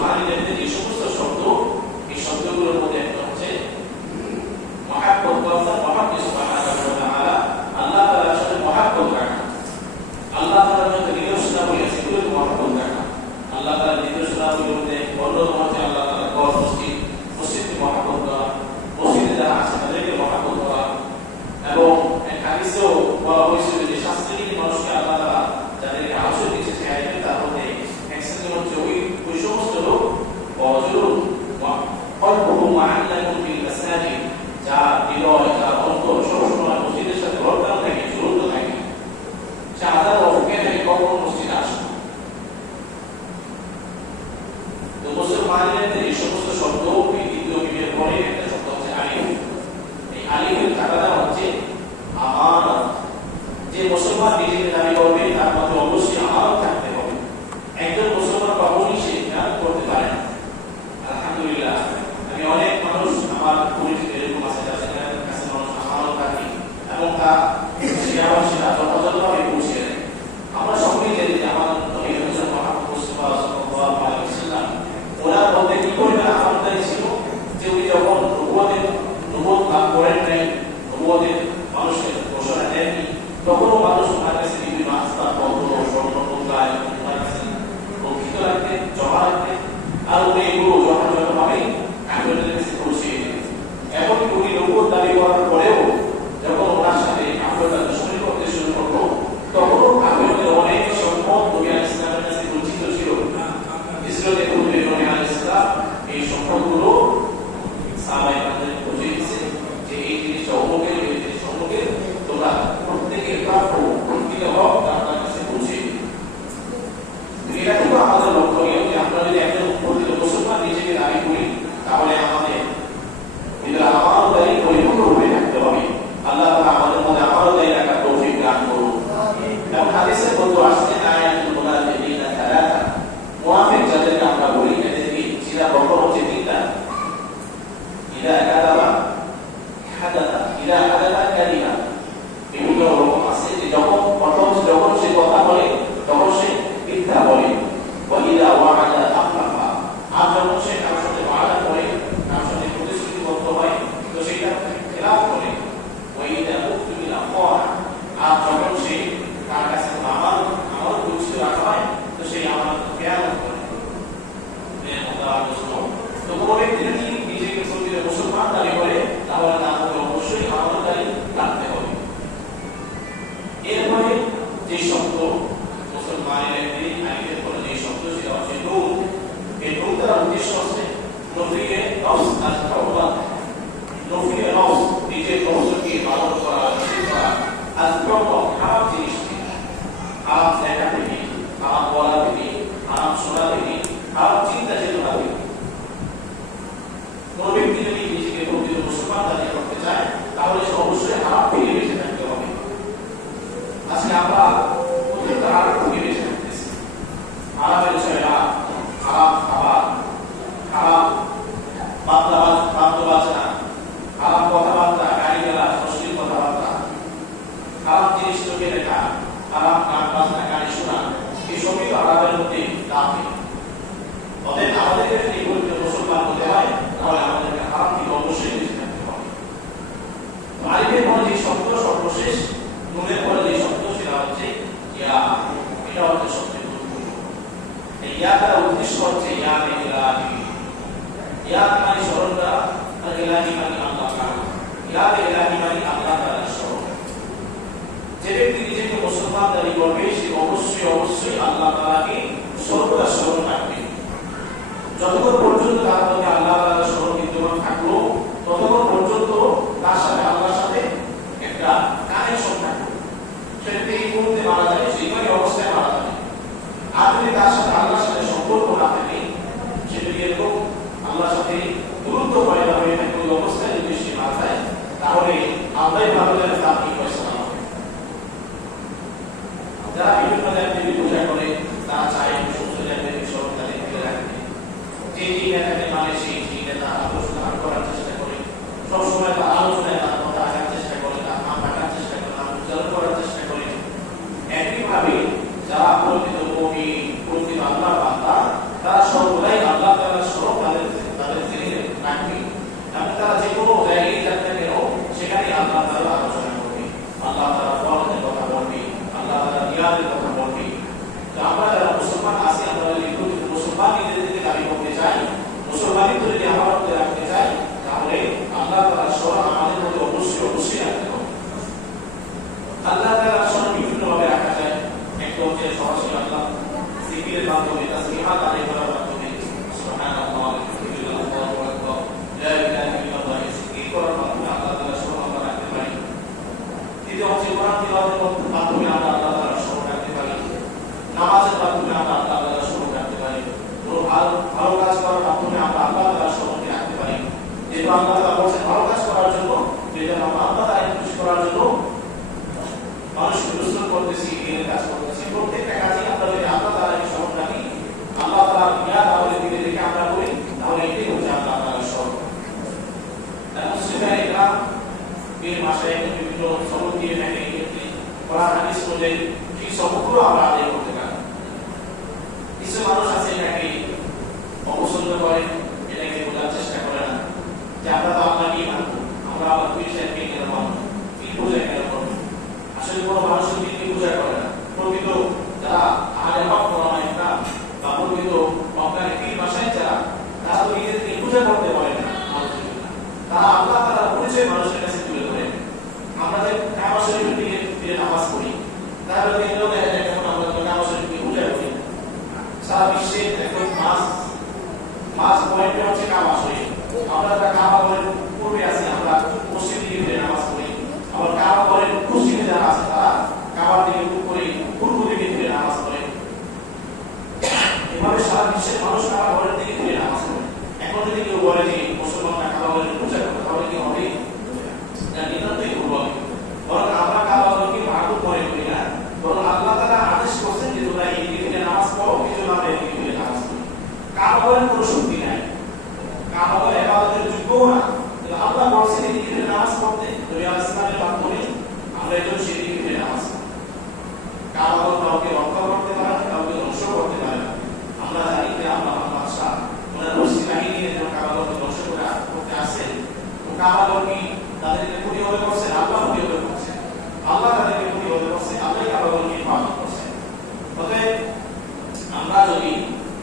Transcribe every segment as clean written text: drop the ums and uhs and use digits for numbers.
মুসলমানদের যে সমস্ত শব্দ, এই শব্দগুলোর মধ্যে একটা হচ্ছে মহাব্বত করা, মহাব্বত সুবহানাহু ওয়া তাআলা, আল্লাহ তাআলার সাথে মহাব্বত রাখা, আল্লাহ তাআলার যত নিদর্শনাবলী আছে সেগুলোকে মহাব্বত রাখা। আল্লাহ তাআলার নিদর্শনাবলীর মধ্যে অন্যতম হচ্ছে আল্লাহ তাআলার ঘর মসজিদ, মসজিদকে মহাব্বত করা, মসজিদে যারা আছে তাদেরকে মহাব্বত করা। এবং হাদিসেও বলা হয়েছিল যে শাস্ত্রীয় মানুষকে আল্লাহ তাআলা যাদেরকে আশীর্বাদ দিয়েছে আয়াতের তার মধ্যে এক শ্রেণীর হচ্ছে ওই সমস্ত লোক অজরুল অল্পহু মুআল্লাকুন ফিল মাসাজিদ, যার হৃদয়, যার অন্তর সবসময় মসজিদের সাথে লগ্ন থাকে, জড়িত থাকে, সে আল্লাহর ওয়াফকে থেকে কখনো মসজিদে আসে না। তো মুসলমানদের এই সমস্ত শব্দ এই দ্বিতীয় বিবের পরে একটা শব্দ হচ্ছে আলিফ। এই আলিফের কারণটা হচ্ছে আমানত। যে মুসলমান নিজেকে দাবি করবে তার মধ্যে অবশ্যই আমানত থাকতে হবে। একজন মুসলমান কখনই সে করতে পারে না। আলহামদুলিল্লাহ, আমি অনেক মানুষ আমার পরিচিত এরকম আছে যাদের কাছে মানুষ আমানত রাখে এবং তা সেটা যথাযথভাবে পৌঁছে দেয়। আমরা সকলেই জানি যে আমাদের নবী হযরত মুহাম্মদ মুস্তাফা সাল্লাল্লাহু আলাইহি ওয়াসাল্লাম ওনার মধ্যে কি পরিমাণ আমানতদারি ছিল যে উনি যখন নবুয়ত লাভ করেন নাই, নবুয়তের মানুষের ঘোষণা দেননি, তখনও মানুষ ওনার কাছে বিভিন্ন আসবাবপত্র, স্বর্ণ মুদ্রা ওনার কাছে রক্ষিত রাখতেন, জমা রাখতেন, আর উনি এগুলো যথাযথভাবে কাফেরদের কাছে পৌঁছে দিতেন। এমনকি উনি নবুয়ত দাবি করার পরেও যখন ওনার সাথে কাফেররা দুশমনি করতে শুরু করলো, তখনও কাফেরদের অনেক সম্পদ নবী আলাইহিস সালামের কাছে বঞ্চিত ছিল। ইসরায়েলের পূর্বে নবী আলাইহিস সালাম এই সম্পদগুলো সাহাবায়ে কেরামদের পৌঁছে দিয়েছে যে এই জিনিসটা অমুকের, এই জিনিস অমুকের, তোমরা প্রত্যেকের প্রাপ্য প্রত্যেকে হক তার কাছে পৌঁছে দিই। এটা কিন্তু আমাদের লক্ষ্যনীয় যে আমরা যদি একজন প্রকৃত মুসলমান নিজেকে দাবি করি তাহলে আমাদের ভিতরে আমানতদারি পরিপূর্ণরূপে থাকতে হবে। আল্লাহ তাআলা আমাদের মধ্যে আমানতদারি রাখার তৌফিক দান করুন। এবং হাদিসের মধ্যে আসছে আয়াতুল মুনাফিকিনা সালাসা, মুনাফিক যাদেরকে আমরা বলি এদেরকে চিনা রকম হচ্ছে তিনটা। ইদা কাযাবা হাদাসা, ইদা হাদাসা কাযিবা। বিভিন্ন রকম আছে যে যখন সে কথা বলে তখন সে মিথ্যা বলে। ওয়া ইদা ওয়া'আদা আখলাফা, আর যখন সে কারোর সাথে ওয়াদা করে, কারোর সাথে প্রতিশ্রুতিবদ্ধ হয় তো সেটা খেলাফ করে। ওয়া ইদা উকমিলা খানা, আর যখন সে তার কাছে আমার পরিচিত রাখা হয় তো সেই আমার খেয়ানত করে। তো কোনো ব্যক্তি যদি নিজেকে প্রকৃত মুসলমান দাবি করে তাহলে তার মধ্যে অবশ্যই আমানতদারি রাখতে হবে। এরপরে যে শব্দ মুসলমানের একটি আইনের পরে যে শব্দ সেটা হচ্ছে নূর। এই নূর তার উদ্দেশ্য হচ্ছে নফিয়ে নফস আর তাওবা, নফিয়ে নফস নিজের নফসকে পালন করা, নিষেধ করা, আর তাওবা খারাপ জিনিস থেকে, খারাপ দেখা থেকে, খারাপ বলা থেকে, খারাপ শোনা থেকে, খারাপ চিন্তা চেতনা থেকে। কোন ব্যক্তি যদি নিজেকে প্রকৃত মুসলমান দাবি করতে চায় তাহলে সে অবশ্যই খারাপ থেকে বেঁচে থাকতে হবে। আজকে আমরা প্রত্যেকটা খারাপ থেকে বেঁচে থাকতেছি। খারাপের ছেলেরা, খারাপ খাবার, খারাপ বাচ্চা, খারাপ কথাবার্তা, গাড়ি চালা, অশ্লীল কথাবার্তা, খারাপ জিনিস চোখে দেখা, খারাপ গান বাজনা, গাড়ি শোনা, এসবই খারাপের মধ্যে দাঁড়াবে। অতএব আমাদেরকে যদি প্রকৃত মুসলমান হতে হয় তাহলে আমাদেরকে খারাপ থেকে অবশ্যই বেঁচে থাকতে হবে। আলিফের পরে যে শব্দ সর্বশেষ, নুনের পরে যে শব্দ সেটা হচ্ছে ইয়া। এটা হচ্ছে সবচেয়ে গুরুত্বপূর্ণ। এই ইয়া তার উদ্দেশ্য হচ্ছে ইয়া ইলাহি। ইয়া মানে স্মরণ করা, আর ইলাহি মানে আল্লাহ তাআলা। ইয়া ইলাহি মানে আল্লাহ তাআলার স্মরণ। যে ব্যক্তি নিজেকে মুসলমান দাবি করবে সে অবশ্যই আল্লাহ তাআলাকে সর্বদা স্মরণ রাখবে। যতক্ষণ পর্যন্ত তার মধ্যে আল্লাহ তাআলার স্মরণ বিদ্যমান থাকলো ততক্ষণ পর্যন্ত তার সাথে আল্লাহর সাথে একটা কানেকশন থাকবে। সেটা এই মুহূর্তে মারা যাবে, সেইভাবে অবস্থায় মারা যাবে। আর যদি তার সাথে আল্লাহর সাথে সম্পর্ক না থাকে, সেটা যদি এরকম আল্লাহর সাথে দূরত্ব হয়ে থাকে ওই অবস্থায় যদি সে মারা যায় তাহলে আল্লাহই ভালো জানে তার কি ফয়সালা হবে। যারা বিভিন্ন জায়গায় পূজা করে তারা চায় সুস্থ জায়গায় স্মরণ তাদের ফিরে রাখতে। যে নেতাকে মানে সেই নেতা আদর্শ ধারণ করার চেষ্টা করে, সবসময় তার আলোচনায় তার কথা রাখার চেষ্টা করে, তার নাম রাখার চেষ্টা করে, নাম উচ্চারণ করার চেষ্টা করে। একইভাবে যারা প্রকৃত কবি, প্রকৃত আল্লাহ বান্দা, তারা সর্বদাই আল্লাহ আল্লাহ তাআলা স্মরণ তাদের জেনে রাখবে এবং তারা যে কোনো জায়গায় যাতে কেন সেখানে আল্লাহ তাআলা আলোচনা করবে, আল্লাহ তাআলা ফরজের কথা বলবে, আল্লাহ তাআলা নিয়াতের কথা বলবে। তো আমরা যারা মুসলমান আছি, আমরা যদি মুসলমান নিজেদেরকে দাবি করতে চাই, মুসলমানই যদি আমার মধ্যে রাখতে চাই, তাহলে আল্লাহ তাআলা স্মরণ আমাদের মধ্যে অবশ্যই রাখতে হবে। আল্লাহ তাআলা স্মরণ বিভিন্নভাবে রাখা যায়। একটা হচ্ছে সরাসরি আল্লাহ জিকিরের মাধ্যমে, তাসবিহাত আদায় করার মাধ্যমে, সুবহানাল্লাহ আলহামদুলিল্লাহ আল্লাহু আকবার লা ইলাহা ইল্লাল্লাহ জিকির করার মাধ্যমে আল্লাহ তাআলা স্মরণ আমরা রাখতে পারি। দ্বিতীয় হচ্ছে কোরআন তিলাওয়াতের মাধ্যমে আমরা আল্লাহ তাআলা স্মরণ রাখতে পারি। নামাজের মাধ্যমে আমরা আল্লাহ তাআলা স্মরণ রাখতে পারি। কোনো ভালো কাজ করার মাধ্যমে আমরা আল্লাহ তাআলা স্মরণ রাখতে পারি। যেহেতু আল্লাহ তাআলা বলেছেন ভালো কাজ করার জন্য, যেটা আমরা আল্লাহ তাআলাকে খুশি করার জন্য মানুষকে রসুল করতেছি, দিনের কাজ করতেছি, প্রত্যেকটা কাজে আমরা যদি আল্লাহ তাআলাকে স্মরণ রাখি, আল্লাহ তাআলার নিয়াত আমাদের দিলে রেখে আমরা করি, তাহলে এটাই হচ্ছে আল্লাহ তাআলার স্মরণ। মুসলিমরা ইকরাম এই মাসে বিভিন্ন সবক দিয়ে থাকে, কোরআন হাদিস অনুযায়ী সেই সবকগুলো আমরা আদায় করতে পারি। কিছু মানুষ আছে এটাকে অপছন্দ করে, এটাকে বোঝার চেষ্টা করে না যে আমরা তো আল্লাহকেই মানব, আমরা আবার খ্রিস্টানকে কেন মানব, কি বোঝা কেন করবো। আসলে কোনো মানুষের দিনকে পূজা করে না। প্রকৃত যারা আগে হক করা একটা বা প্রকৃত অজ্ঞানী পীর ভাষায় যারা, তারা তো নিজেদেরকে পূজা করতে পারে না, তারা আল্লাহ তাআলার পরিচয় মানুষের কাছে তুলে ধরে। আমরা যে কাবা শরীফের দিকে ফিরে নামাজ পড়ি, তাহলে দেখলেও দেখা যায় যখন আমরা কাবা শরীফকে পূজা করি, সারা বিশ্বে এখন মাস পয়েন্টে হচ্ছে কাবা শরীফ। আমরা যারা কাবা ঘরের পূর্বে আছি, আমরা পশ্চিম দিকে ফিরে নামাজ পড়ি। আবার কাবা ঘরের পশ্চিমে যারা আছে, তারা কাবার দিকে মুখ করে পূর্ব দিকে ফিরে নামাজ পড়ে। এভাবে সারা বিশ্বের মানুষ কাবা ঘরের দিকে ফিরে নামাজ পড়ে। এখন যদি কেউ বলে যে মুসলমানরা কাবা ঘরের পূজা করে, তাহলে কি হবে? না, নিতান্তই ভুল হবে। বরং আমরা কাবা ঘরকে ভালো করে করি না, বরং আল্লাহ তাআলা আদেশ করছেন যে তোমরা এই দিকে ফিরে নামাজ পড়ো, কিছু না এই দিকে ফিরে নামাজ পড়ো। কাবা ঘরের কোনো শক্তি নাই, কাবা ঘর ইবাদতের যোগ্যও না। আল্লাহ বলছেন এই দিকে ফিরে নামাজ পড়তে, নবী আলাইহিস সালামের মাধ্যমে আমরা একজন সেদিকে ফিরে নামাজ পড়ি। কাবা ঘর কাউকে রক্ষা করতে পারে না, কাউকে ধ্বংস করতে পারে না। আমরা জানি যে আল্লাহ বাদশাহ ওনার রশি বাহিনী নিয়ে যখন কাবা ঘরকে ধ্বংস করতে আসেন, তো কাবা ঘর কি তাদেরকে ক্ষতি হতে করছেন? আল্লাহ ক্ষতি হতে করছেন, আল্লাহ তাদেরকে ক্ষতি হতে করছে, আল্লাহ কাবা ঘরকে পালন করছেন। অতএব আমরা যদি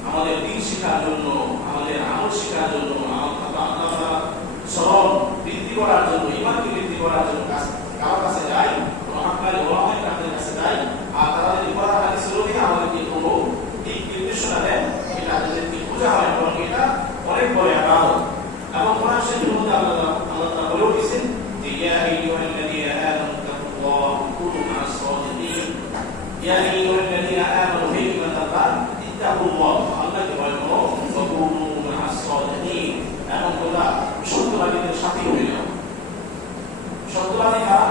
আমাদের দিন শিক্ষার জন্য, আমাদের আমল শিক্ষার জন্য, আল্লাহ তাআলা স্মরণ বৃদ্ধি করার জন্য, ঈমানকে বৃদ্ধি করার জন্য কারোর কাছে যাই, রহমাতুল্লাহি ওয়ালাইহির কাছে যাই, আর তারা যদি কোরআন হাদিস অনুযায়ী আমাদেরকে কোনো দিক নির্দেশনা দেন, এটা যাদেরকে বোঝা হয়, এবং এটা অনেক বড় ইবাদত। এবং কোরআন শরীফের মধ্যে আল্লাহ তাআলা বলেও দিয়েছেন যে ইয়া আইয়ুহাল্লাযীনা আমানু তাকুল্লাহ ওয়া কুনু মা'আস সাদিকিন, ইয়া আইয়ুহাল্লাযীনা আমানু হে ঈমানদারগণ ইত্তাকুল্লাহ, আল্লাহকে ভয় করো, ওয়া কুনু মা'আস সাদিকিন, এবং তোমরা সত্যবাদীদের সাথী হয়ে যাও। সত্যবাদী কারা?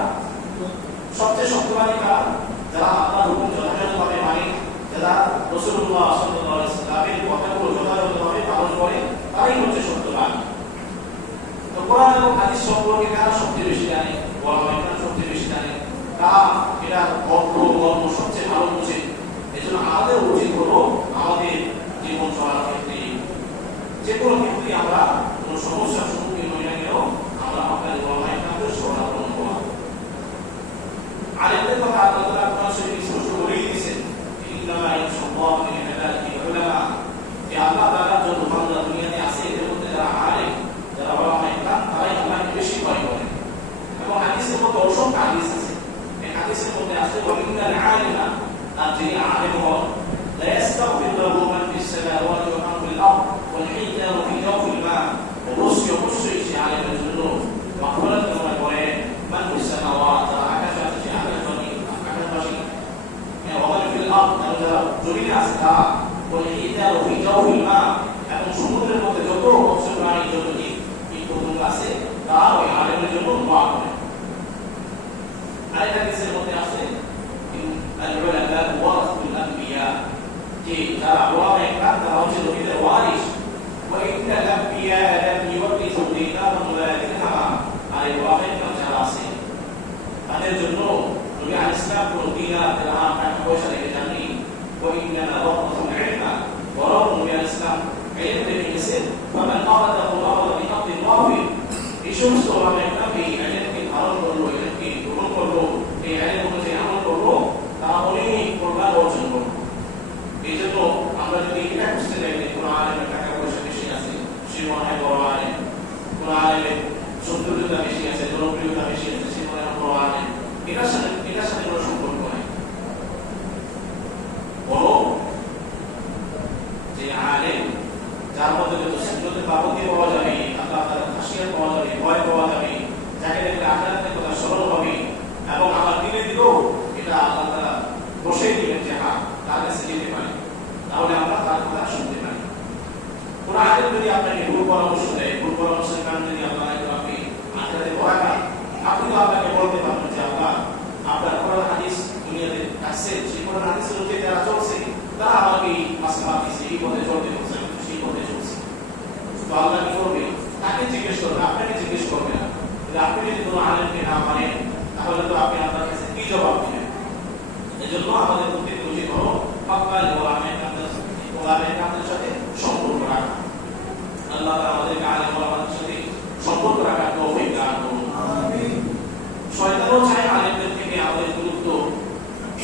সবচেয়ে সত্যবাদী কারা? যারা আল্লাহর হুকুম যথাযথভাবে মানে, যারা রাসূলুল্লাহ সাল্লাল্লাহু আলাইহি ওয়াসাল্লামের কথাগুলো যথাযথভাবে পালন করে, তারাই হচ্ছে সত্যবাদী। তো কোরআন এবং হাদিস সম্পর্কে কারা সবচেয়ে বেশি জানে? ওলামায়ে সবচেয়ে বেশি জানে, তারা এটা অর্থ মর্ম সবচেয়ে ভালো বোঝে। এজন্য আমাদের উচিত হলো আমাদের জীবন চলার ক্ষেত্রে যে কোনো ক্ষেত্রে আমরা কোনো সমস্যার সম্মুখীন হই না কেন, আমরা আমাদের ওলামায়ে কেরামদের শরণাপন্ন করা। আলেমদের কথা আল্লাহ তাআলা কোরআন শরীফে স্পষ্ট বলেই দিয়েছেন, ইন্নামা ইয়াখশাল্লাহু মিন ইবাদিহি উলামা, যে আল্লাহ তাআলার জন্য বান্দা দুনিয়াতে আছে, এর মধ্যে যারা আলেম, যারা ওলামায়ে কেরাম, তারাই আল্লাহকে বেশি ভয় করে। এবং হাদিসের মধ্যে অসংখ্য হাদিস আছে। এই হাদিসের মধ্যে আছে ওয়া ইন্নাল আলিমা, আর যিনি আলেম হন, লা ইয়াস্তাগফিরু লাহু মান ফিস সামাওয়াতি ওয়া মান ফিল আরদ ওয়াল হিজারু ফি জাওফিল মা, অবশ্যই দিয়েছেন ফামান আবাদাহু আবাদা বিহাব্বিল ওয়াফি। এই সমস্ত ওলামায়ে এই আইনকে ধারণ করলো, এটাকে গ্রহণ করলো, এই আইনের অনুযায়ী আমল করলো, তারা অনেক কল্যাণ অর্জন করলো। এই জন্য আমরা যদি এটা বুঝতে চাই যে কোন আলেমের টাকা পয়সা বেশি আছে, সে মনে হয় বড় আলেম, কোন আলেমের সৌন্দর্যতা বেশি আছে, জনপ্রিয়তা বেশি আছে, সে মনে হয় বড় আলেম, এটার সাথে কোনো সম্পর্ক নাই। বড় যে আলেম, যার মধ্যে যত সিদ্ধতে পাবন্দি পাওয়া যাবে, আল্লাহ তাআলার খাশিয়াত পাওয়া যাবে, ভয় পাওয়া যাবে, যাকে দেখলে আখিরাতের কথা স্মরণ হবে এবং আমার দিলে দিলেও এটা আল্লাহ তাআলা বসেই দিবেন যে হ্যাঁ তার কাছে যেতে পারি, তাহলে আমরা তার কথা শুনতে পারি। কোন আলেম যদি আপনাকে ভুল পরামর্শ দেয়, ভুল পরামর্শের কারণে যদি আপনাকে আখিরাতে ভয় পায়, আপনি তো আপনাকে বলতে পারবেন যে আল্লাহ আপনার কোরআন হাদিস দুনিয়াতে আসছে, সেই কোরআন হাদিসের অনুযায়ী যারা চলছে তারা আমাকে মাসলাহাত দিচ্ছে, এই পথে চলতে বলছে, সেই পথে চলছে। তো আল্লাহ কি করবে? তাকে জিজ্ঞেস করবে, আপনাকে জিজ্ঞেস করবে না। আপনি যদি কোনো আলেমকে না মানেন তাহলে তো আপনি আপনার কাছে কি জবাব দিবেন? এজন্য আমাদের প্রত্যেক উচিত হলো হক্কাল ওলামায়ে কামের সাথে সম্পর্ক রাখা। আল্লাহ তাআলা আমাদেরকে আলেম ওলামাদের সাথে সম্পর্ক রাখার তৌফিক দান করুন। আমিন। শয়তানও চায় আলেমদের থেকে আমাদের দূরত্ব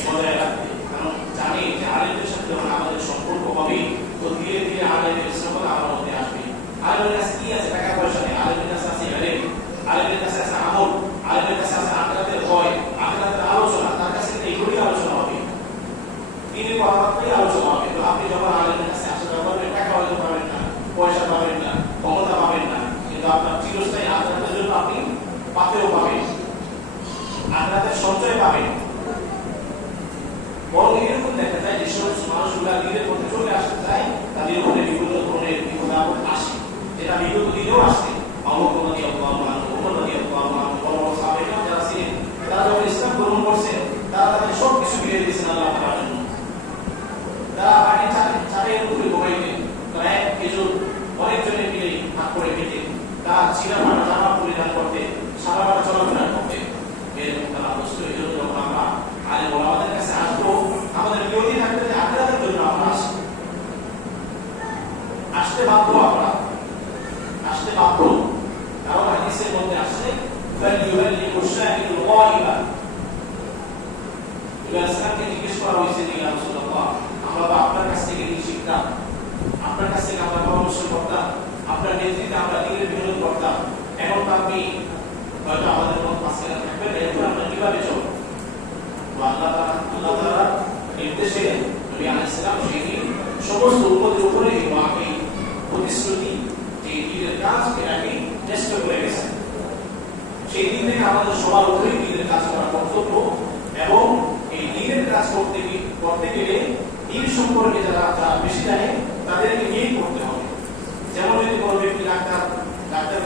বজায় রাখতে, কারণ জানে যে আলেমদের সাথে যখন আমাদের সম্পর্ক হবে তো ধীরে ধীরে আলেমের ইসলামত আমার মধ্যে আসবে। আলেমের কাছে কি আছে? টাকা পয়সা নেই, আলেমের কাছে আছে ইলম, আলেমের কাছে আছে আমল, আলেমের কাছে আছে আখিরাতের ভয়, আখিরাতের আলোচনা, তার কাছে এইগুলোই আলোচনা হবে, দিনের কথাবার্তাই আলোচনা হবে। তো আপনি যখন আলেমের কাছে আসা যাওয়া করবেন, টাকা হয়তো পাবেন না, পয়সা পাবেন না, ক্ষমতা পাবেন না, কিন্তু আপনার চিরস্থায়ী আখিরাতের জন্য আপনি পাতেও পাবেন, আখিরাতের সঞ্চয় পাবেন। বরং এরকম দেখা যায় যে সমস্ত মানুষগুলা দিনের পথে চলে আসতে চায়, তাদের উপরে বিভিন্ন ধরনের বিপদ আপদ আসে, যেটা বিগত দিনেও আসছে। আবু বকর রাদিয়াল্লাহু আনহু, ওমর রাদিয়াল্লাহু আনহু, বড় বড় সাহাবারা যারা ছিলেন, তারা যখন ইসলাম গ্রহণ করছেন, তারা তাদের সব কিছু বিলিয়ে দিয়েছেন আল্লাহ তাআলার জন্য। তারা পানি চারের উপরে ঘুমাইতেন, তারা এক খেজুর অনেকজনে মিলে ভাগ করে খেতেন, তারা ছিঁড়া ফাটা জামা পরিধান করতেন, সারা বেলা চলাফেরা করতেন। এরকম তারা অবশ্যই এই জন্য যখন আমরা আলেম ওলামাদের কাছে আসবো, আমাদের নিয়তি থাকবে যে আখিরাতের জন্য আমরা আসতে বাধ্য, আমরা আসতে বাধ্য। কারণ হাদিসের মধ্যে আসছে ফালিউবাল্লিগু শাহিদুল গায়বা। ইসলামকে জিজ্ঞেস করা হয়েছে যে ইয়া রাসূলুল্লাহ, আমরা তো আপনার কাছ থেকে কি শিখতাম, আপনার কাছ থেকে আমরা পরামর্শ করতাম, আপনার নেতৃত্বে আমরা দিনের বিরোধ করতাম, এখন তো আপনি হয়তো আমাদের মত মাসিরা থাকবেন, এখন আমরা কিভাবে চলব? আল্লাহ তাআলা নির্দেশে নবী আলাইহিস সালাম সেই সমস্ত উম্মতের উপরে এই প্রতিশ্রুতি, যে দিনের কাজ, এটাকে টেস্ট করে গেছেন। সেই দিন থেকে আমাদের সবার উপরেই দিনের কাজ করা কর্তব্য, এবং এই দিনের কাজ করতে গেলে দিন সম্পর্কে যারা বেশি জানে তাদেরকে নিয়েই করতে হবে। যেমন যদি কোনো ব্যক্তি ডাক্তার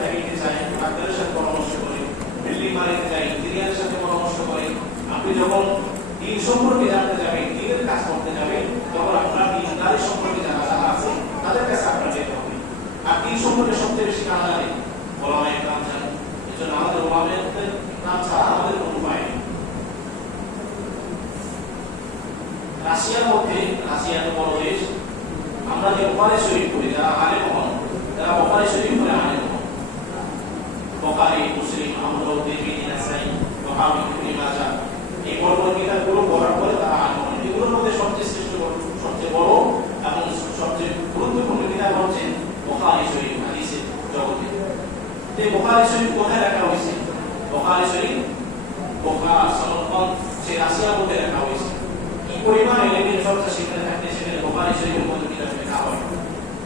দেখাইতে চায়, ডাক্তারের সাথে পরামর্শ করে, বিল্ডিং বানাইতে চায়, ইঞ্জিনিয়ারের সাথে পরামর্শ করে। আপনি যখন দিন সম্পর্কে জানতে যাবেন, দিনের কাজ করতে যাবেন, তখন আপনার দিনদারি সম্পর্কে যারা আছে তাদের কাছে আপনার যেতে হবে। আর দিন সম্পর্কে সবচেয়ে বেশি কাজ জানে ওলামায়ে কাম জানে। এজন্য আমাদের ওলামায়ে কাম ছাড়া আমাদের কোনো উপায় নেই। রাশিয়ার মধ্যে, রাশিয়া তো বড় দেশ, আমরা যে বুখারী শরীফ পড়ি, যারা আলেম হন, যারা বুখারী শরীফ পড়ে আলেম হন, বুখারী, মুসলিম, আবু দাউদ, তিরমিজি, নাসাই, বুখারী, ইবনে মাজাহ, এই বড় বড় কিতাবগুলো পড়ার পরে তারা আলেম হন। এগুলোর মধ্যে সবচেয়ে শ্রেষ্ঠ, সবচেয়ে বড় এবং সবচেয়ে গুরুত্বপূর্ণ কিতাব হচ্ছে বুখারী শরীফ, হাদিসের জগতে। এই বুখারী শরীফ কোথায় রাখা হয়েছে? বুখারী শরীফ সমরকন্দ, সেই রাশিয়ার মধ্যে রাখা হয়েছে। কি পরিমাণ এলিমের চর্চা সেখানে থাকতে, সেখানে বুখারী শরীফের মধ্যে কিতাব লেখা হয়।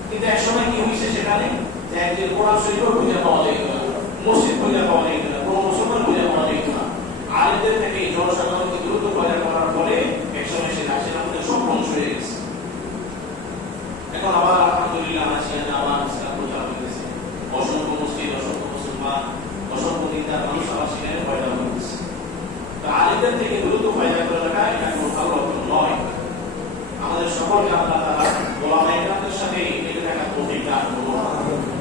কিন্তু এক সময় কি হয়েছে সেখানে, যে একজন কোরআন শরীফও খুঁজে পাওয়া যেত না, মসজিদ খুঁজে পাওয়া যেত না, কোনো মুসলমান খুঁজে পাওয়া যেত না। আলেমদের থেকে জনসাধারণকে দ্রুত প্রচার করার ফলে এক সময় সে রাশিয়ার মধ্যে সব ধ্বংস হয়ে গেছে। এখন আবার আলহামদুলিল্লাহ রাশিয়াতে আবার ইসলাম প্রচার হইতেছে, অসংখ্য মসজিদ, অসংখ্য মুসলমান, অসংখ্য দিনদার মানুষ আবার সেখানে পয়দা হচ্ছে। তো আলেমদের থেকে দ্রুত পয়দা করাটা এটা কোনো ভালো লক্ষণ নয়। আমাদের সকলকে আল্লাহ তাআলা ওলামায়ে কেরামের সাথে লেগে থাকার তৌফিক দান করুন।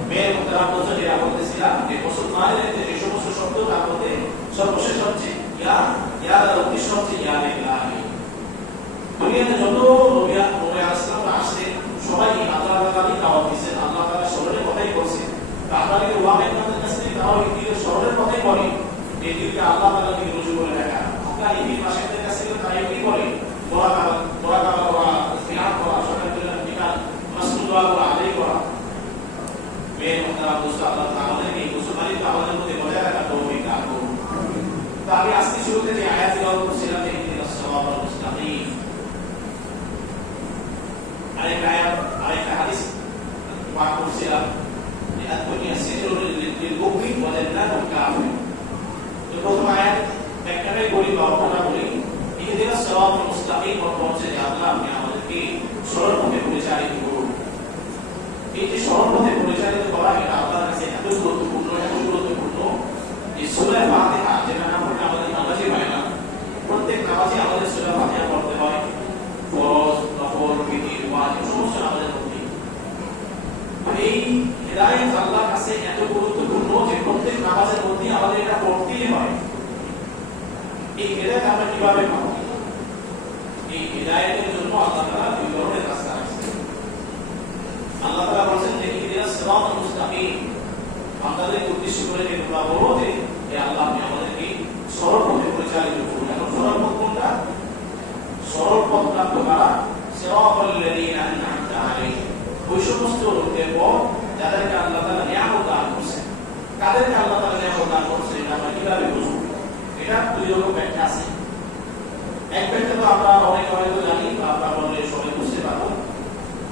মেয়ের মুখতারাম বলতে যেটা বলতেছিলাম, যে মুসলমানের যে সমস্ত শব্দ, তার মধ্যে সর্বশেষ হচ্ছে ইয়া, ইয়ার উদ্দেশ্য হচ্ছে ইয়া লিল্লাহি। দুনিয়াতে যত নবী আসলেন সবাই আল্লাহ তাআলারই দাওয়াত দিয়েছেন, আল্লাহ তাআলা স্মরণে আপনাদের ওয়ামের তাদের কাছে তাও ইতির সরলের কথাই বলে এই দিনকে আল্লাহ তাআলা কি রুজু করে রাখা আপনারা ইতির মাসের কাছে তাই কি বলে বড় কাবা ওরা সিয়াম করা সকাল দিনের বিকাল মাসুদ ওয়া আলাইহি করা মেয়ে মুহতারাম দোস্ত আল্লাহ তাআলা এই মুসলমানদের আমাদের মধ্যে বজায় রাখা তৌফিক দান করুন। তো আমি আজকে শুরুতে যে আয়াত তেলাওয়াত করছিলাম ইহদিনাস সিরাতাল মুস্তাকিম আরেকটা হাদিস পাঠ করছিলাম যে আত-দুনিয়া সিজনুল লিল মুমিন ওয়া জান্নাতুল কাফির। তো প্রথম আয়াত একটাই বলি বা অপরটা বলি ইহদিনাস সিরাতাল মুস্তাকিম হচ্ছে যে আল্লাহ আপনি আমাদেরকে সরল পথে পরিচালিত করুন। এই যে সরল পথে পরিচালিত করা এটা আল্লাহর কাছে এত গুরুত্বপূর্ণ যে সূরা ফাতিহা যেটা না পড়লে আমাদের নামাজই হয় না। প্রত্যেক নামাজে আমাদের সূরা ফাতিহা পড়তে হয়, ফরজ নফল বিধি ওয়াজিব সমস্ত আমাদের মধ্যে। এই হিদায়াত আল্লাহর কাছে এত গুরুত্বপূর্ণ যে প্রত্যেক নামাজের মধ্যে আমাদের এটা পড়তেই হয়। এই হিদায়াত আমরা কিভাবে পাবো? এই হিদায়াতের জন্য আল্লাহ তাআলা দুই ধরনের রাস্তা রাখছেন। আল্লাহ তাআলা বলেন যে ইহদিনাস সিরাতাল মুস্তাকিম, আমাদের উদ্দেশ্য করে যে তোমরা বলো যে হে আল্লাহ আপনি আমাদেরকে সরল পথে পরিচালিত করুন। এখন সরল পথ কোনটা? সরল পথ প্রাপ্ত কারা? সিরাতাল লাযীনা আন'আমতা আলাইহিম, ওই সমস্ত লোকদের পথ যাদেরকে আল্লাহ তাআলা নিয়ামত দান করেছেন। কাদেরকে আল্লাহ তাআলা নিয়ামত দান করেছেন এটা আমরা কিভাবে বুঝব? এটা দুই রকম ব্যাখ্যা আছে। এক ব্যাখ্যা তো আমরা অনেক হয়তো জানি বা আমরা বললে সবাই বুঝতে পারবো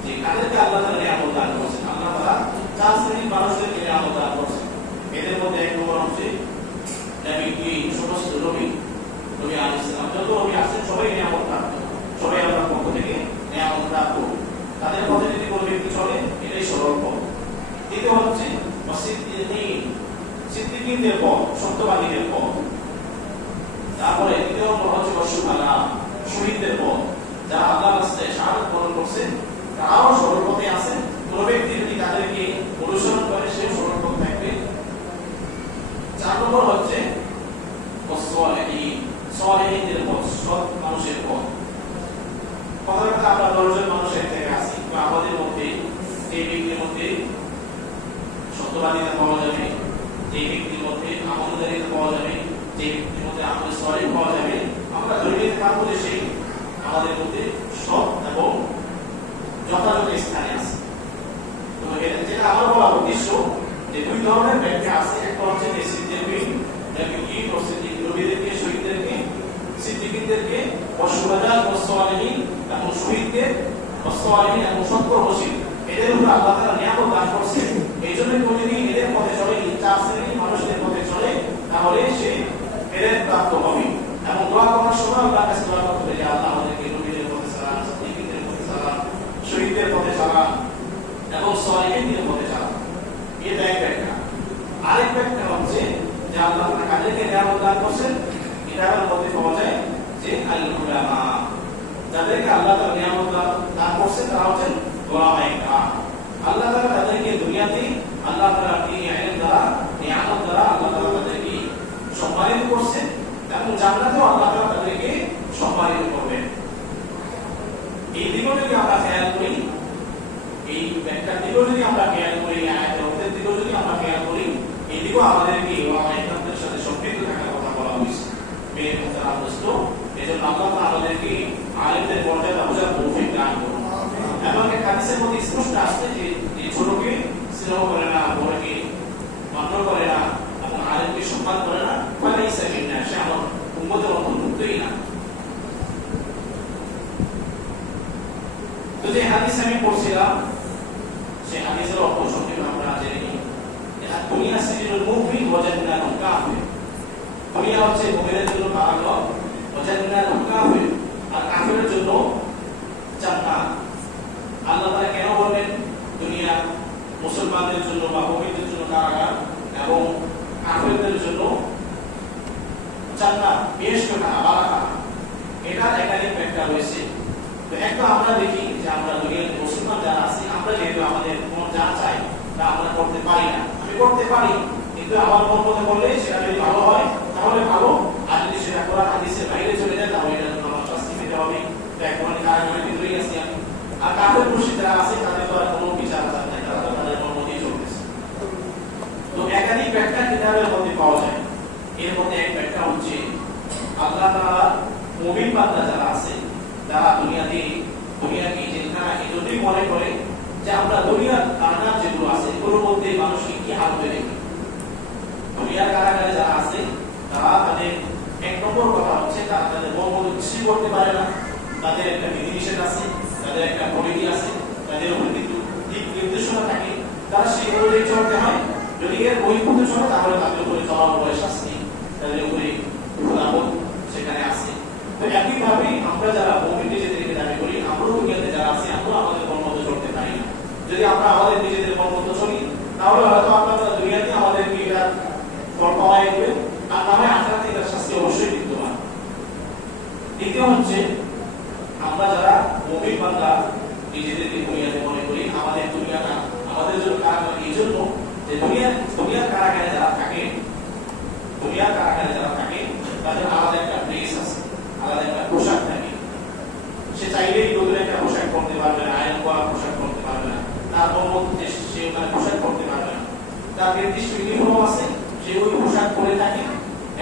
যে কাদেরকে আল্লাহ তাআলা নিয়ামত দান করেছেন। আল্লাহ তাআলা চার শ্রেণীর মানুষদেরকে নিয়ামত দান করেছেন। এদের মধ্যে এক নম্বর হচ্ছে নবী, সমস্ত নবী আলাইহিস সালাম যত নবী আছেন সবাই নিয়ামত প্রাপ্ত, সবাই আল্লাহর পক্ষ থেকে নিয়ামত প্রাপ্ত। তাদের পথে যদি কোনো ব্যক্তি চলে এটাই সরল পথ। দ্বিতীয় হচ্ছে সিদ্দিকীনদের পথ, সত্যবাদীদের পথ। তারপরে তৃতীয় নম্বর হচ্ছে শুহাদা, শহীদদের পথ, যারা আল্লাহর রাস্তায় শাহাদাত বরণ করছেন তারাও সরল পথে আছেন। কোনো ব্যক্তি যদি তাদেরকে অনুসরণ করে সে সরল পথ থাকবে। চার নম্বর হচ্ছে সলিহিনদের পথ, সৎ মানুষের পথ। কথা আমরা 10 জন মানুষের থেকে আসি, আমাদের মধ্যে এই ব্যক্তির মধ্যে সত্যবাদিতা পাওয়া যাবে, যে ব্যক্তির মধ্যে আমানতদারিতা পাওয়া যাবে, যে ব্যক্তির মধ্যে আমাদের সলিহ পাওয়া যাবে। আমরা ধরে নিতে পারবো যে সেই আমাদের মধ্যে সৎ এবং যথাযথ স্থানে আছে। তো যেটা আমার বলা উদ্দেশ্য যে দুই ধরনের ব্যাখ্যা আছে। একটা হচ্ছে যে সিদ্দিকীন ও নবীদেরকে, শহীদদেরকে, সিদ্দিকীনদেরকে ওয়াশুহাদা ওয়াসসালিহিন এবং শহীদদের, ওয়াসসালিহিন এবং সৎকর্মশীল এদের উপর আল্লাহ তাআলা নিয়ামত দান করেছেন। এইজন্য যদি এদের পথে চলে, এই চার শ্রেণীর মানুষদের পথে চলে তাহলে সে এদের প্রাপ্ত হবে। এবং দোয়া করার সময় আল্লাহর কাছে দোয়া করতে হবে যে আল্লাহ আমাদেরকে নবীদের পথে চালান, সিদ্দিকীনদের পথে চালান, শহীদদের পথে চালান এবং সলিহিনদের পথে চালান। এটা এক ব্যাখ্যা। আরেক ব্যাখ্যা হচ্ছে যে আল্লাহ তাআলা কাদেরকে নিয়ামত দান করেছেন এটার মধ্যে পাওয়া যায় যে আল উলামা, যাদেরকে আল্লাহ তাআলা নিয়ামত দান করেছেন তারা হচ্ছেন উলামায়ে কেরাম। আল্লাহ তাআলা তাদেরকে দুনিয়াতে আল্লাহ তাআলা ইলম দ্বারা, নিয়ামত দ্বারা আল্লাহ তাআলা তাদেরকে সম্মানিত করেছেন এবং জান্নাতেও আল্লাহ তাআলা তাদেরকে সম্মানিত করবেন। এই দিকেও যদি আমরা খেয়াল করি, এই ব্যাখ্যার দিকেও যদি আমরা খেয়াল করি, আয়াতের অর্থের দিকেও যদি আমরা খেয়াল করি, এই দিকেও আমাদেরকে ওলামায়ে কেরামদের সাথে সম্পৃক্ত থাকার কথা বলা হয়েছে। মেয়ে মুহতারাম দোস্ত, এজন্য আল্লাহ তাআলা আমাদেরকে আলেমদের মর্যাদা বোঝার তৌফিক দান করুন। এবং এক হাদিসের মধ্যে স্পষ্ট আছে যে ছোটকে স্নেহ করে না, বড়কে মান্য করে না এবং আলেমকে সম্মান করে না, ফালাইসা মিন্না, সে আমার উম্মতের অন্তর্ভুক্তই না। তো যে হাদিস আমি পড়ছিলাম সেই হাদিসের অর্থ সংক্ষেপে আমরা জেনে নিই। দুনিয়া সিজনুল মুমিন ওয়া জান্নাতুল কাফির, দুনিয়া হচ্ছে মুমিনের জন্য কারাগার, ওয়া জান্নাতুল কাফির আর কাফিরের জন্য জান্নাত। আল্লাহ তাআলা কেন বললেন দুনিয়া মুসলমানদের জন্য বা মুমিনদের জন্য কারাগার এবং কাফিরদের জন্য জান্নাত, বেহেশতখানা, বারাখানা? এটার একাধিক ব্যাখ্যা রয়েছে। তো একটা আমরা দেখি যে আমরা দুনিয়ার মুসলমান যারা আছি, আমরা যেহেতু আমাদের মন যা চাই তা আমরা করতে পারি না। আমি করতে পারি কিন্তু আমার মন মতো করলে সেটা যদি ভালো হয় তাহলে ভালো, আর যদি সেটা কোরআন হাদিসের বাইরে চলে যায় তাহলে এটার জন্য আমার শাস্তি পেতে হবে। তো এক ধরনের কারাগারের ভিতরেই আছি আমি। আর কাফের মুশরিক যারা আছে তাদের তো আর কোনো বিচার আচার নাই, তারা তো তাদের মন মতোই চলতেছে। কিতাবের মধ্যে পাওয়া যায়। এর মধ্যে এক ব্যাখ্যা হচ্ছে আল্লাহ তাআলা মুমিন বান্দা যারা আছে, যারা দুনিয়াকে জেলখানা এজন্যই মনে করে যে আমরা দুনিয়ার কারাগার যেগুলো আছে এগুলোর মধ্যে মানুষকে কি হালতে রেখে, দুনিয়ার কারাগারে যারা আছে তারা তাদের এক নম্বর কথা হচ্ছে তারা তাদের মন মতো কিছুই করতে পারে না, তাদের একটা বিধিনিষেধ আছে, তাদের একটা পরিধি আছে, তাদের উপরে কিন্তু দিক নির্দেশনা থাকে, তারা সেই অনুযায়ী চলতে হয়। যদি এর বহির্ভূত চলে তাহলে তাদের উপরে জবাব পড়ে শাস্তি, তাদের উপরে খোদাবত সেখানে আছে। তো একইভাবে আমরা যারা মুমিন নিজেদেরকে দাবি করি, আমরাও দুনিয়াতে যারা আছি আমরা আমাদের মন মতো চলতে পারি না। যদি আমরা আমাদের নিজেদের মন মতো চলি তাহলে হয়তো আপনারা দুনিয়াতে আমাদেরকে এটা ফল পাওয়াই দেবে, আর না হয় আখেরাতে এটার শাস্তি অবশ্যই বিদ্যমান। দ্বিতীয় হচ্ছে আমরা যারা মুমিন বান্দা নিজেদেরকে দুনিয়াতে মনে করি, আমাদের দুনিয়াটা আমাদের জন্য কারাগার, এই জন্য যে দুনিয়ার কারাগারে যারা থাকে, দুনিয়ার কারাগারে যারা থাকে তাদের আলাদা একটা ড্রেস আছে, আলাদা একটা পোশাক থাকে। সে চাইলেই নতুন একটা পোশাক পরতে পারবে না, আয়ন করা পোশাক পরতে পারবে না, তার মধ্যে সে ওখানে পোশাক পরতে পারবে না। তার নির্দিষ্ট ইউনিফর্ম আছে, সে ওই পোশাক পরে থাকে।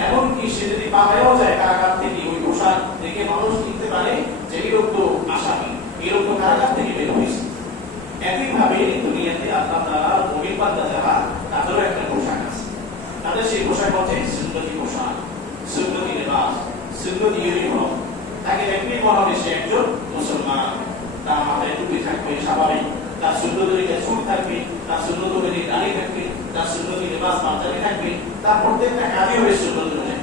এমনকি সে যদি পালায়ও যায় কারাগার থেকে, ওই পোশাক দেখে মানুষ কিনতে পারে যে এরকম তো আসামি, এরকম কারাগার থেকে বের হয়েছে। একইভাবে দুনিয়াতে আল্লাহ তাআলার মুমিন বান্দা যারা তাদেরও একটা পোশাক আছে, তাদের সেই পোশাক হচ্ছে সুন্নতি পোশাক, সুন্নতি লিবাস, সুন্নতি ইউনিফর্ম। তাকে দেখলেই মনে হবে সে একজন মুসলমান। তার মাথায় টুপি থাকবে স্বাভাবিক, তার সুন্নত তরিকায় চুল থাকবে, তার সুন্নত তরিকায় দাড়ি থাকবে, তার সুন্নতি লিবাস পাঞ্জাবি থাকবে, তার প্রত্যেকটা কাজে হবে সুন্নত অনুযায়ী।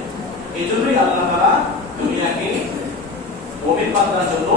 এই জন্যই আল্লাহ তাআলা দুনিয়াকে মুমিন বান্দার জন্য